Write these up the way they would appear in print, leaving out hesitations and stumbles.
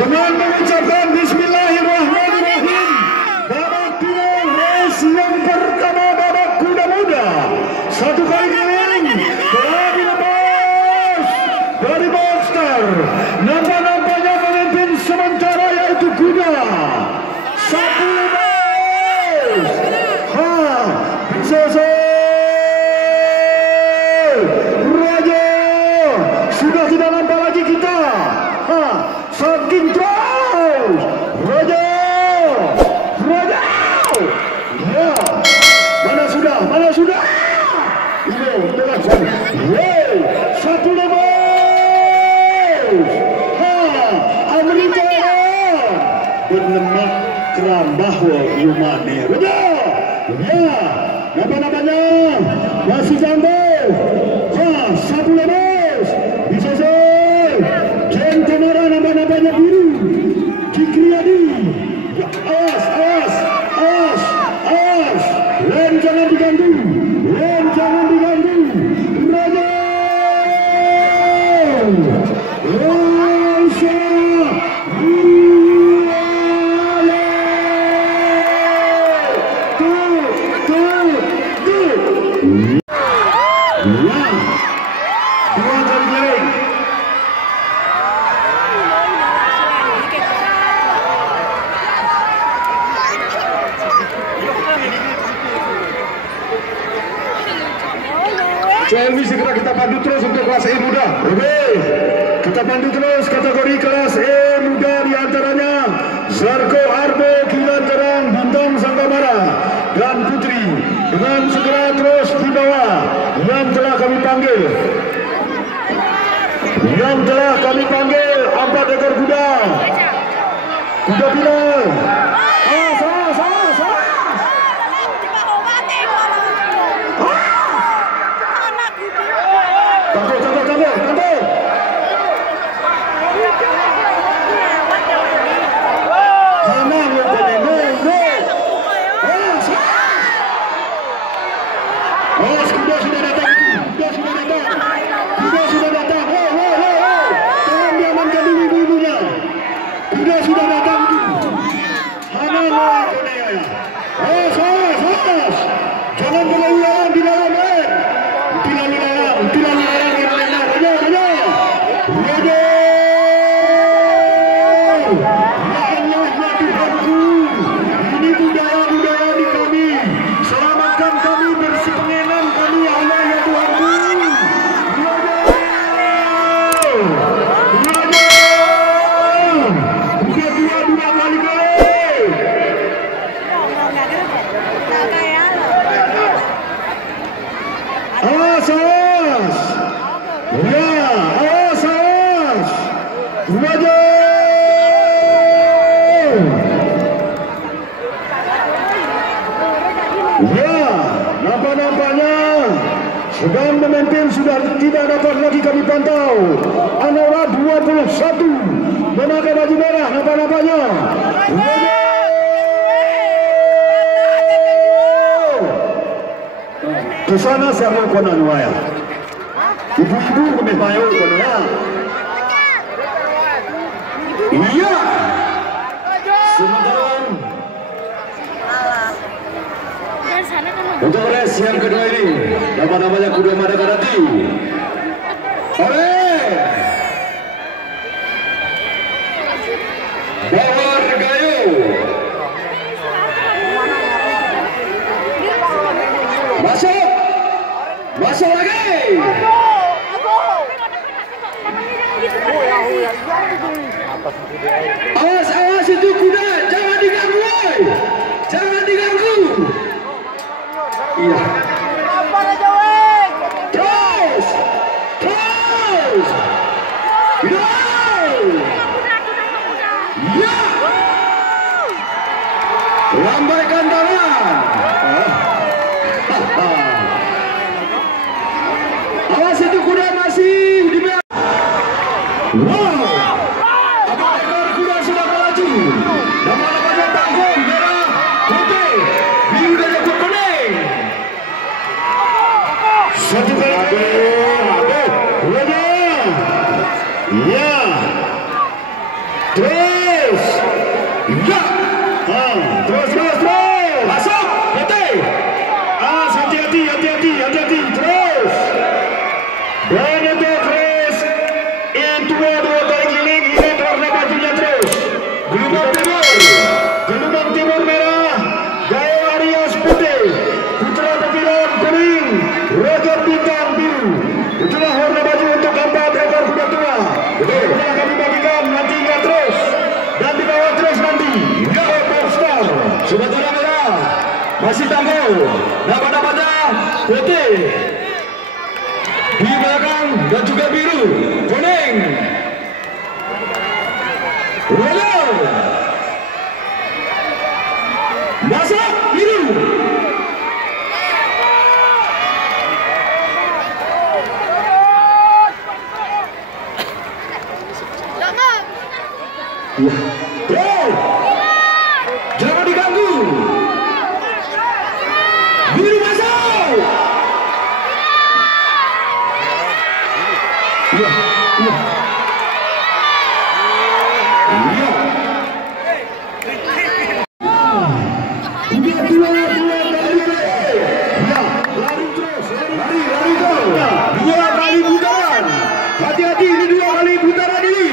Dengan mengucapkan Bismillahirrahmanirrahim, babak final race yang pertama babak kuda muda, satu kali keliling telah dilepas dari Boxster. Nampak-nampaknya pemimpin sementara yaitu kuda satu lebas. Raja sudah tidak nampak lagi kita. Saking terus Raja ya, mana sudah ini telah satu lebas. Amerika berlemak kerambahwa Yumane Raja ya, namanya masih jangkau. Satu lebas bisa Kentemara, namanya biru Cikriyadi ya, awas Len jangan diganggu Raja CLV segera kita pandu terus untuk kelas E muda. Oke, kita pandu terus kategori kelas E muda, diantaranya Zarko Arbo, Kilan Terang, Bintang Sangkamara dan Putri. Dengan segera terus di bawah yang telah kami panggil 4 ekor kuda final. Jangan berlalu di dalam air. Ini budaya di kami. Selamatkan kami, bersih pengenan kami, ya Allah ya Tuhanku. Bukan dua kali. Awas. Raja. Ya, nampak-nampaknya sedang memimpin sudah tidak dapat lagi kami pantau. Anora 21 memakai baju merah, nampak-nampaknya. Ke sana saya mau konon waya. Ibu-ibu kami mayo konon ya. Iya. Sementara untuk race yang kedua ini, namanya kuda Madakarati. Bawar Gayo. Masuk lagi. Nama baju tanggung merah putih biru dan juga kuning. Satu kali. Ya. Terus. Ya. Terus. Masuk. Putih. Hati-hati. Terus. Dan itu terus. Itu dua kali keliling. Ini warna bajunya terus. Gelombang timur merah. Gaya Arias putih. Putra Pekiran kuning. Roger Bintang biru. Itulah warna baju untuk keempat ekor kuda tua. Betul. Telah kami bagikan nanti terus. Dan di bawah terus nanti. Ya, Popstar. Sementara merah. Masih tangguh. Nama-namanya putih. Di belakang dan juga biru. Kuning. Roger. Masuk biru. Jangan diganggu. Biru masuk. Dua kali putaran. Hati-hati, ini dua kali putaran ini.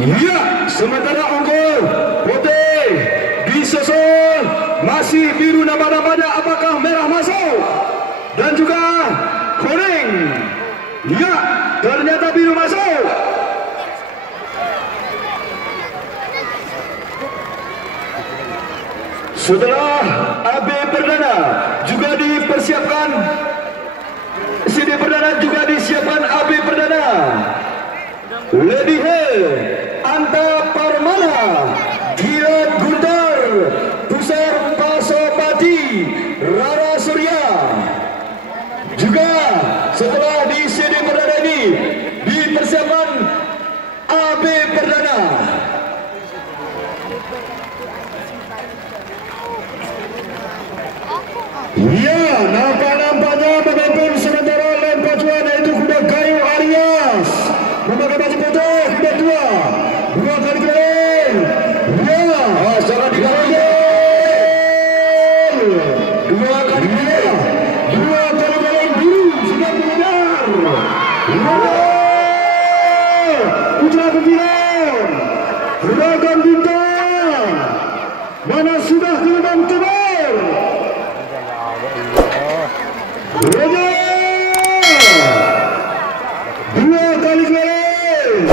Iya, sementara unggul putih disusul masih biru nama-namanya. Apakah merah masuk dan juga kuning? Iya, ternyata biru masuk. Setelah AB perdana juga dipersiapkan, CD perdana juga disiapkan AB perdana. Lady He, Anta Parmana, Giat Gundar, Pusar Pasopati, Rara Surya. Juga setelah di CD perdana ini dipersiapkan AB perdana. Ya, nampak-nampaknya pemimpin sementara lain pacuan yaitu kuda kayu Arias. Memakai baju putih, kuda tua. Dua kali keliling. Ya, jangan diganggu. Dua kali keliling. Dua kali keliling biru sudah benar. Putra Pekiran. Ragam Bintang. Mana sudah gelombang timur. Dua kali keliling.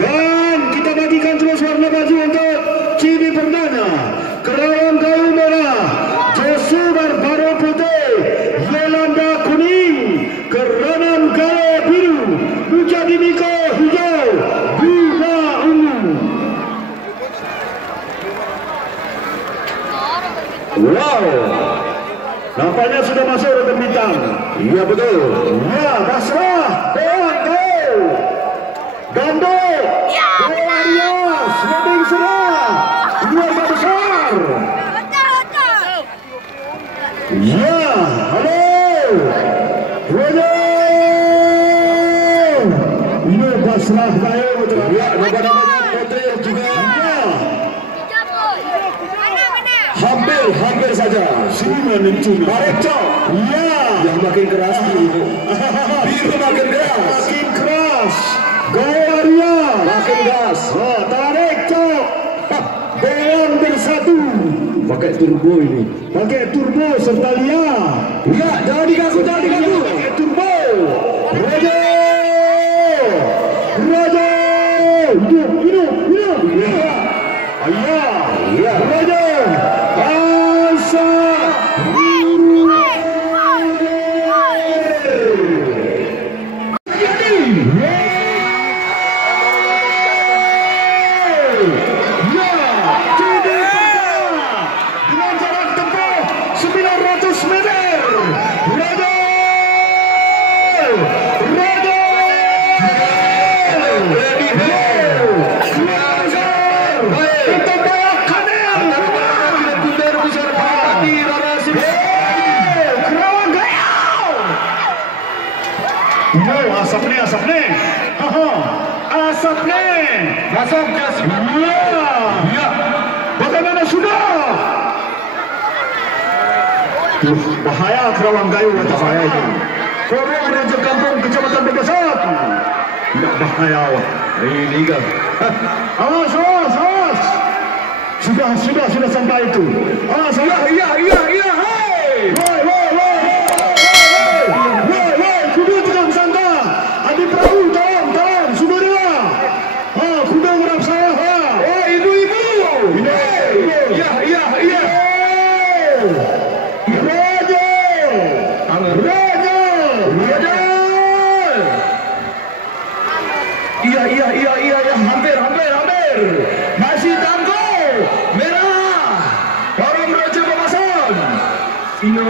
Dan kita bagikan terus warna baju untuk CD perdana. Kerawang kayu merah, Josubar Baro putih, Yolanda kuning, Keranam Gaya biru, Mujadi Niko hijau, Bina ungu. Wow, nampaknya sudah masuk Roger Bintang. Iya betul. Ya, Basrah, Gol, Gando, Arias, Lebing sudah, keluarga besar. Ya, halo, ini Basrah Gaya betul. Ya, nama-namanya putih juga. Hampir saja. Sini menuju Barekco. Iya. Yang makin keras biru. Biru makin keras. Goyaria makin gas. Barekco. Goyang bersatu. Pakai turbo ini. Pakai turbo serta Lia. Iya, jangan diganggu. Pakai turbo. Hidup. Iya. Raja. Dengan jarak tempuh 900 meter. No, asap nih. Asap nih. Masuk gas. Ya. Bagaimana sudah? Bahaya Kerawang Gayo kata saya ini. Korang Raja Kampung Kecamatan Bekasat. Tidak bahaya. Ini kan. Awas. Sudah sampai itu. Iya. Hei. Kuda tidak bersangka. Adik perahu, tolong. Sudah dia. Kuda merap saya. Oh, ibu-ibu. Iya. Raja. Iya. Hampir. Masih tangguh. Merah. Orang Raja Pemasan. Iya.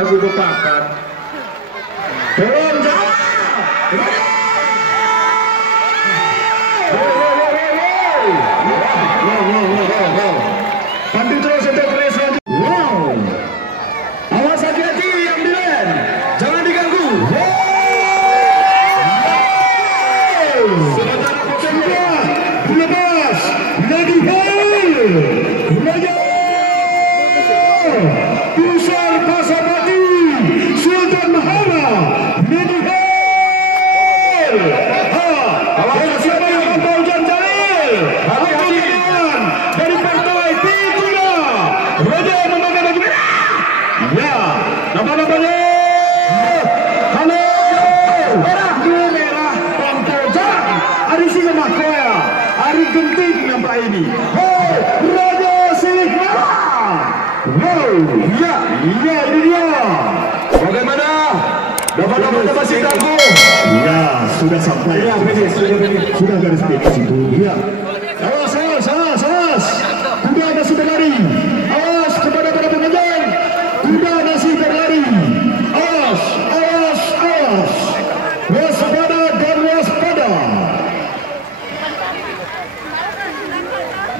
Aku berpakat. Tolong jangan. Pandu terus untuk race lanjut. Wow. Awas hati-hati yang di lane. Jangan diganggu. Sementara sudah bebas. Lagi Raja Pusar Pasapati Sultan Mahara Medihel. Siapa yang mampu Jan Jalil? Hati-hati dari partai P3 Raja memakai baju merah. Ya, nama-namanya halo merah Pampojan Ari Singa Makoya Ari Genting nampak ini. Raja Silik Merah. Wow, iya ini dia. Bagaimana? Dapat masih tangguh. Ya, sudah sampai. Ya, sudah garis finish itu. Ya. Awas. Kuda masih berlari. Awas kepada para pengejar. Kuda masih berlari. Awas. Waspada dan waspada.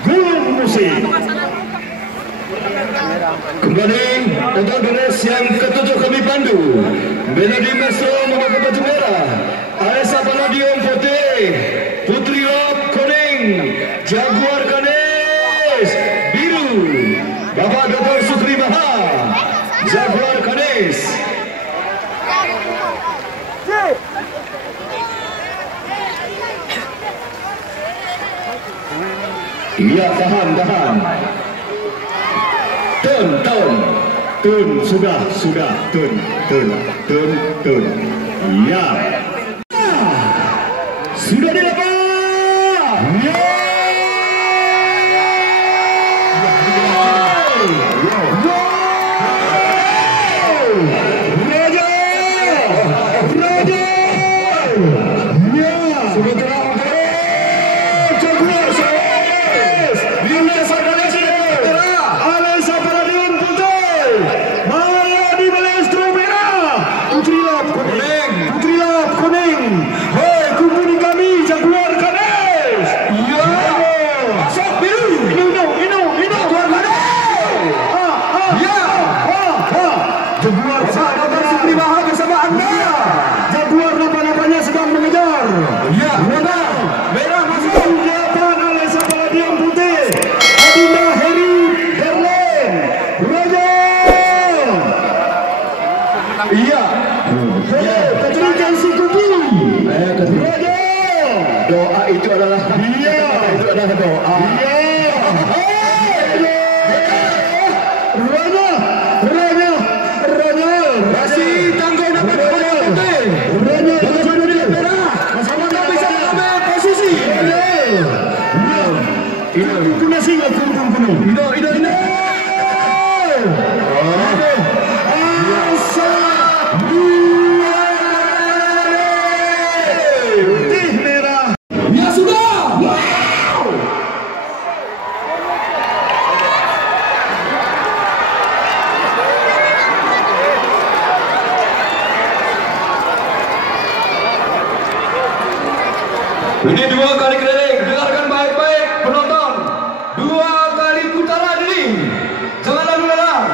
Gulung musik. Kembali untuk race yang ke-7 kami pandu. Melody Mesro memakai baju merah, Alessa Palladium putih, Putri Lop kuning, Jaguar Ganes biru, Bapak Dr. Sukri Maha, Jaguar Ganes. Iya, tahan. Tun, sudah, tun. Iya. Sudah dilakukan. Ya. Raja. Ya. Sudah dilakukan. Alessa Palladium putih, Maladi Maestro merah, Putri Lop kuning. Hei, kumpuli kami Jaguar Ganes. Iya. Masuk biru. Ino. Jaguar Ganes. Ya. Jaguar Dr. Sukri Maha bersama Anda. Jaguar napa-napanya sedang mengejar. Ya. Merah masuk. Kelihatan Alessa Palladium putih. Adinda Heri Berlin. Raja. Iya. Keterikan si Kuki. Raja. Doa itu adalah doa. Iya. Raja. Masih tangguh dapat putih. Raja dengan merah. Sama tak bisa mengambil posisi. Kuna singa kuno. Ino. Putih merah. Ya sudah. Wow. Ini 2 kali keliling. Dengarkan baik-baik penonton. 2 kali putaran ini. Jangan lalu lalang.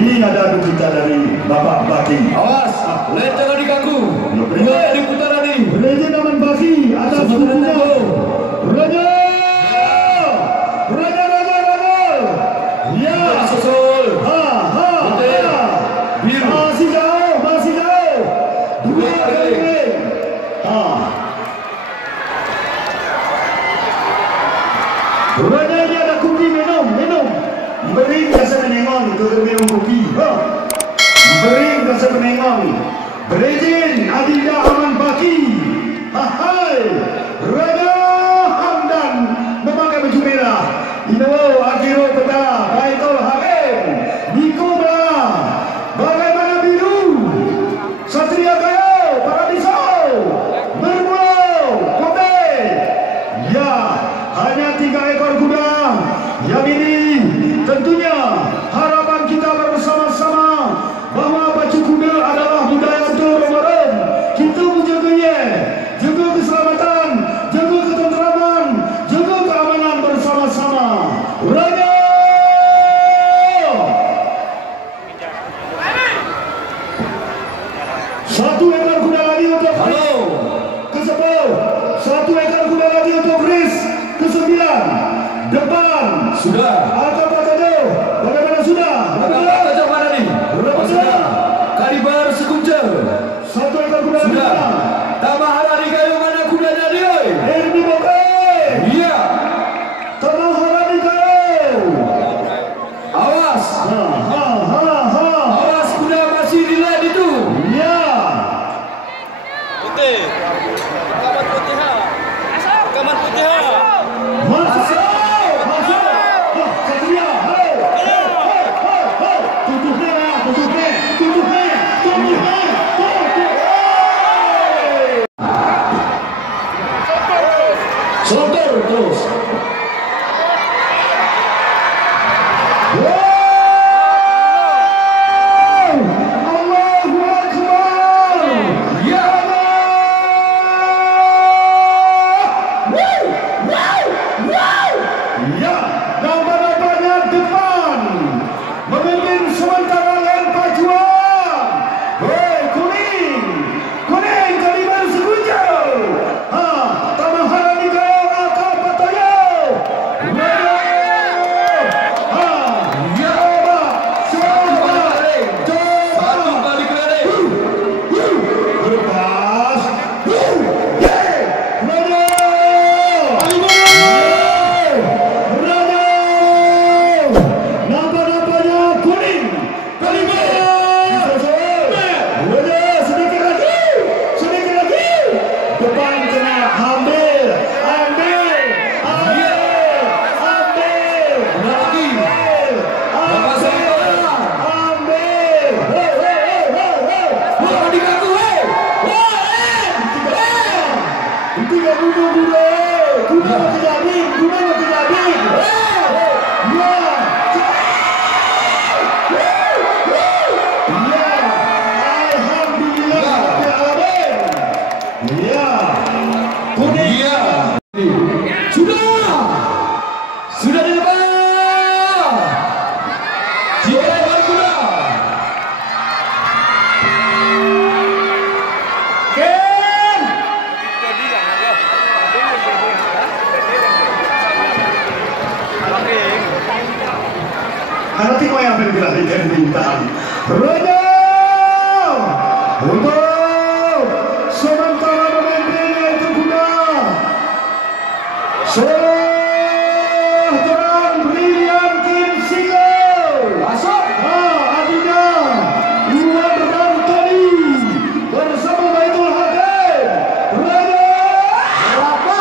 Ini ada dukungan dari Bapak Baki. Awas, lain jangan diganggu. Dua di putaran ini. Raja Aman Baki atas dukungan. Raja. Ya, Susul. Biru. Masih jauh. Dua kali. Raja ini ada kopi minum. Beri rasa menengok itu minum kopi. Beri rasa menengok. Berizin Adinda Aman Baki. Hai, Raja Hamdan memakai baju merah. Ino Akiro Peta, Baitul Hakim, Niko Bra, bagaimana biru? Satria Kayo, Paradiso, Bermulau, Kobe. Ya, hanya 3 ekor kuda. Yang ini tentunya harapan kita bersama-sama bahwa pacu kuda adalah budaya untuk Ramadan. Kita menjaganya, jaga keselamatan, jaga ketentraman, jaga keamanan bersama-sama. Raja. Satu ekor kuda lagi untuk ke-10. Satu ekor kuda lagi untuk Chris ke-9. Depan Sudah. Apa jauh? Bagaimana sudah? Apa jauh mana nih? Sudah. Kaliber Sekuncer. Satu ekor kuda lagi. Sudah. Tamahara di kayu mana kudanya dia? Erni Boke. Iya. Tamahara di kayu. Awas. Ha. Awas, kuda masih di lain itu. Ya. Putih. Kaman putih ha. Kaman putih ha. Masuk. Satria. Tutupnya. Sotor terus. Allahu Akbar. Ya. Ya, nama-namanya depan memimpin sementara lain pajuan. Kuning Kaliber Sekuncer. Tamahara di kayu akal patayo. Satu kali keliling. Lepas. Nampak-nampaknya kuning Kaliber. Sedikit lagi. Depan kena ambil. Lagi. Bapak saya. Ambil. Jangan diganggu, Tiga kuda. Kuda mau kejadi. Alhamdulillah. Ya. Kuning. Iya. Sudah di depan. Jiwa baru kuda. Ken. Karena tiko yang bergerak di bintang. Raja untuk sementara memimpin yaitu kuda Sejahtera Brilliant King Single. Masuk. Adinda Iwan Rantoni bersama Baitul Hakim. Raja berapa?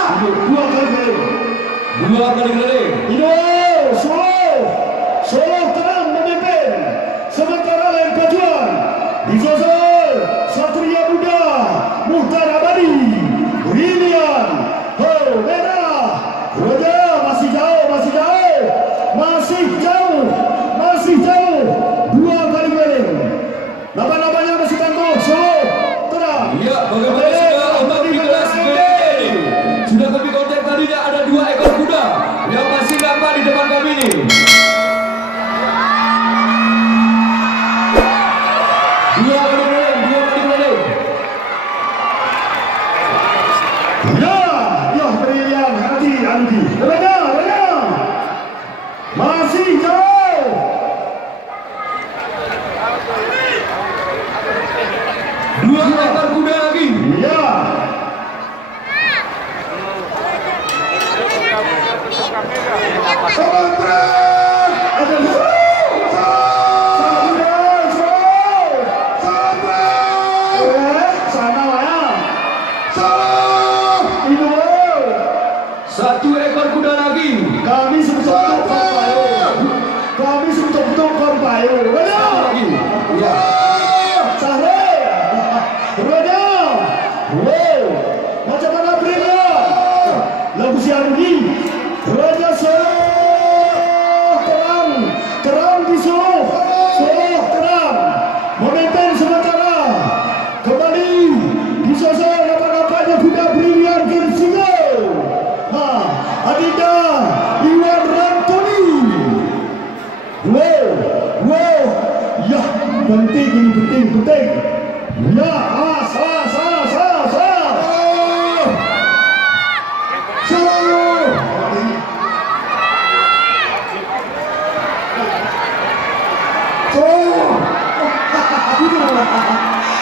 Dua kali keliling. Ini Solo tenang memimpin sementara lain pajuan disusul Satria Muda Muhtar Abadi Brilliant merah Satu ekor kuda lagi. Ya. Satu ekor kuda lagi. Kami sebetulnya korbayo. Lagi. Ya. Sahre. Roda. Wow. Macam mana berinya? Lagu siang ini. Raja terang di Solo terang memimpin sementara kembali disosok nampak-nampaknya kuda brilian Gersingo. Adinda Iwan Rantoni. Wow, ya penting ini penting. Ya, salah.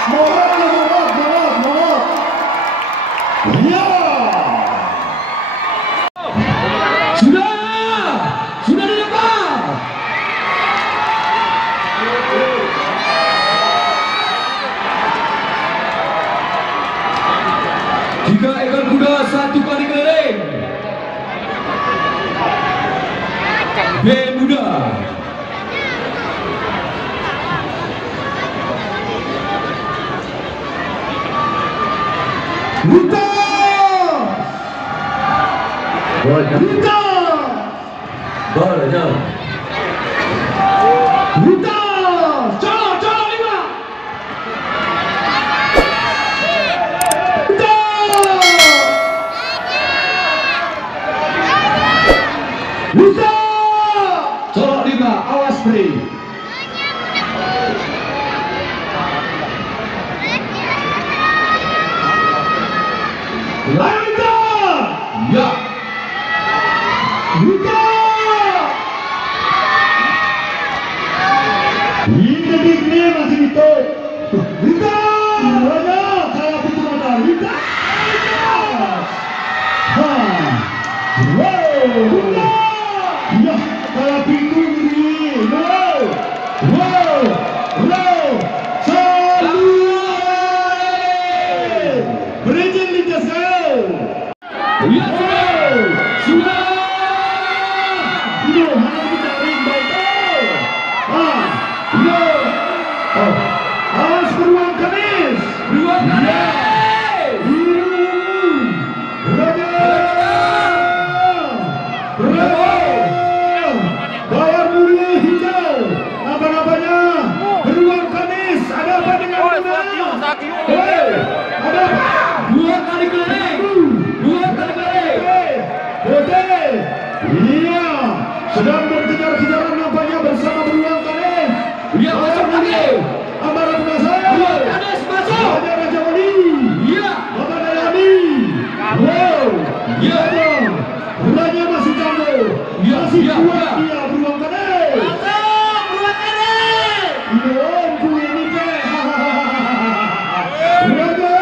Mohon. Ya. Sudah di depan. Tiga ekor kuda, satu kali keliling. B muda. Rita. Rita. Colo 5. Rita. Colo 5. Awas beri. Rita. Ya. Rita. Ini dikne masih itu. Rita. Raja kayak pintu mata. Rita. Wow. Rita. Ya kayak pintu ini. Wow. Berizin lintas kau. Ya sudah. Ini hanya kita ring baik. Awas beruang kamis. Bayar mulia hijau. Apa-apanya? Beruang kamis. Ada apa dengan Anda? Hei, ada apa? Dua kali keliling. Oke. Iya, sedang berkejar-kejaran nampaknya bersama beruang kamis. Dia masuk lagi. Amara Penasar. Beruang kamis masuk. Raja Wali. Iya. Bapak Dayani. Wow. Iya. Raja masih tangguh. Iya, Masih iya, kuat iya. dia beruang kamis. Ini omku ini teh. Raja.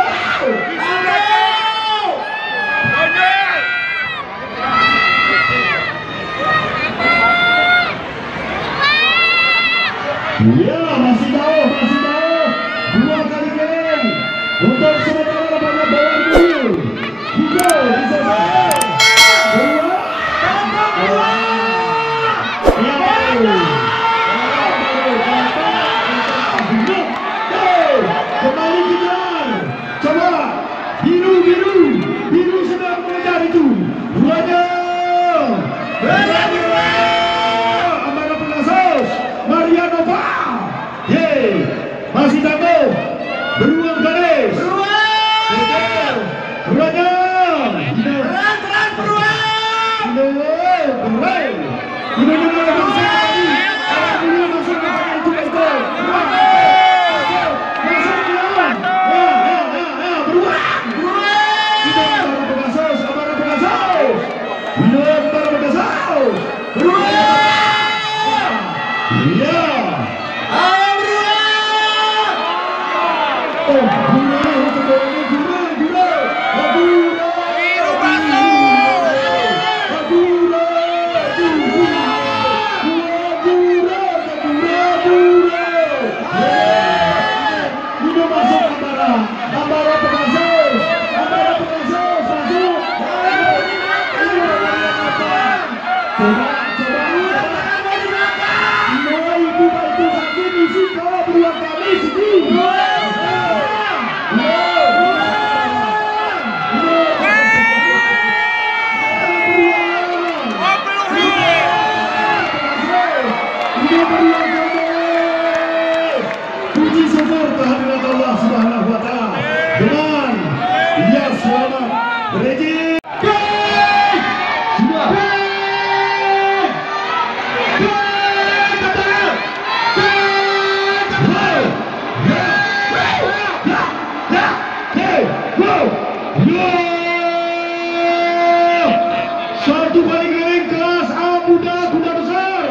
Ya, masih jauh. Dua kali keliling. Untuk sementara nampaknya bawah dulu. Hijau bisa saya. Dua. Ya, kembali kejar. Coba. Biru sedang mengejar itu. Duanya. Amara Penasos. Mariano Pak. Masih tangguh. Beruang garis. Puji syukur kehadirat Allah Subhanahu wa Ta'ala. Dengan ya selamat berejik. Sudah. Satu kali keliling kelas A muda kuda besar.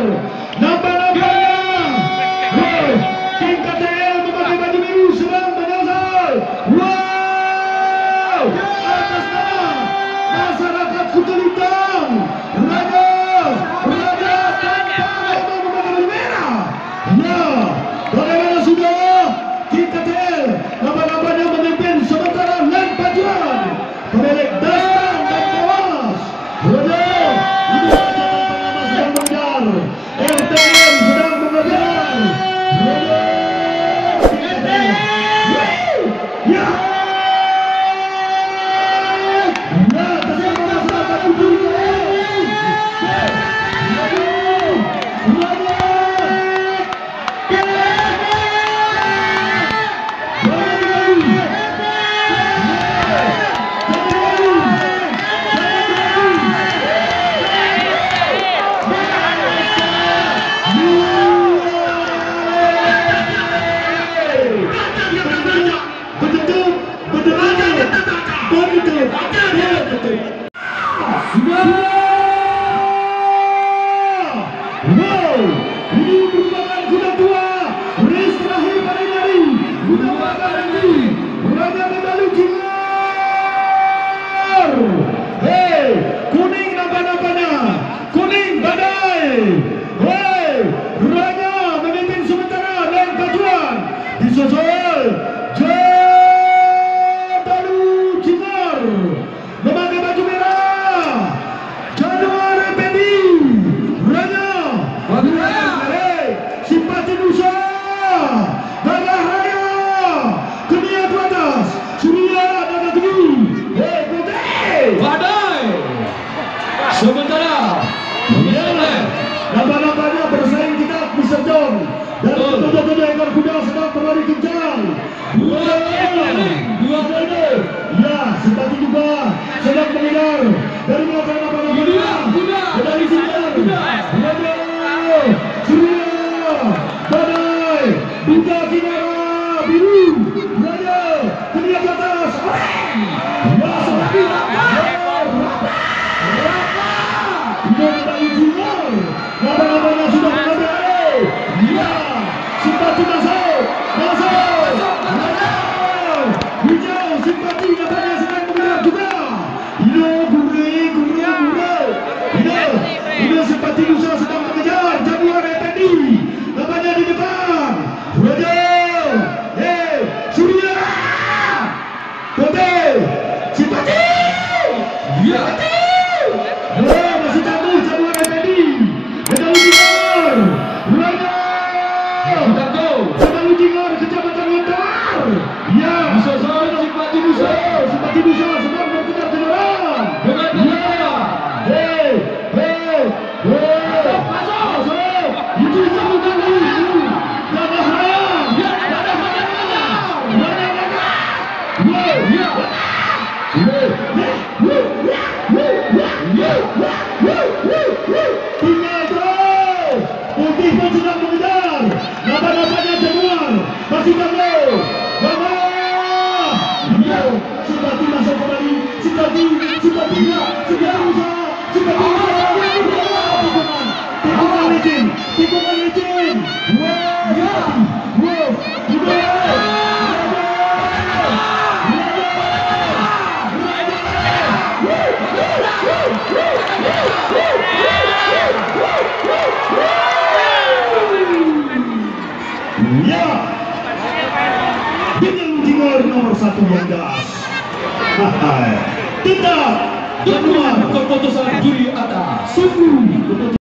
Nambah-nambahnya. Tim KTL memakai baju biru sedang menyasar. Wow! Atas nama masyarakat Kuta Lintang, Raja tanpa memakai baju merah. Ya, bagaimana sudah tim KTL nambah-nambahnya memimpin sementara Len Pajuan pemilik Dastan dan Kawas. Raja, ini saja tanpa sedang mengejar. RTM sedang mengejar. Raja. Wow, ini merupakan kuda tua race terakhir pada hari kuda bakar ini Raja Bedalu Kinar. Hei, kuning napa-napanya, kuning badai. Hei, Raja memimpin sementara dan Pajuan disusul Bedalu Kinar memakai baju merah. Januar Effendi Raja Simpati Nusa Bagah Raya Kenia di atas Surya dan Negeri. Hei putih Badai. Sementara nambah-nambahnya bersaing kita Mr. John dan tujuh ekor kuda sedang berlari kencang. Dua kali. Ya, Simpati juga sedang mengejar dari belakang nambah-nambahnya. Dari sini Raja Surya Badai Buka Kinara Biru Raja Kenia di atas ya seperti nama-namanya sudah mengambil. Ya, Simpati masuk. Hijau Simpati namanya sedang mengejar juga. Ini Simpati Nusa sedang mengejar Januar Effendi namanya di depan. Raja Surya Putih Simpati ya masih jatuh Januar Effendi. Bedalu Kinar Raja Bedalu Kinar Kecamatan Lontar. Ya Simpati Nusa sedang berkejar kejaran. Putih pun sedang mengejar. Nambah-nambahnya Januar masih jauh. Simpati masuk kembali. Simpati tikungan licin. Wow. cerdas. Tetap Keputusan juri atas. sungguh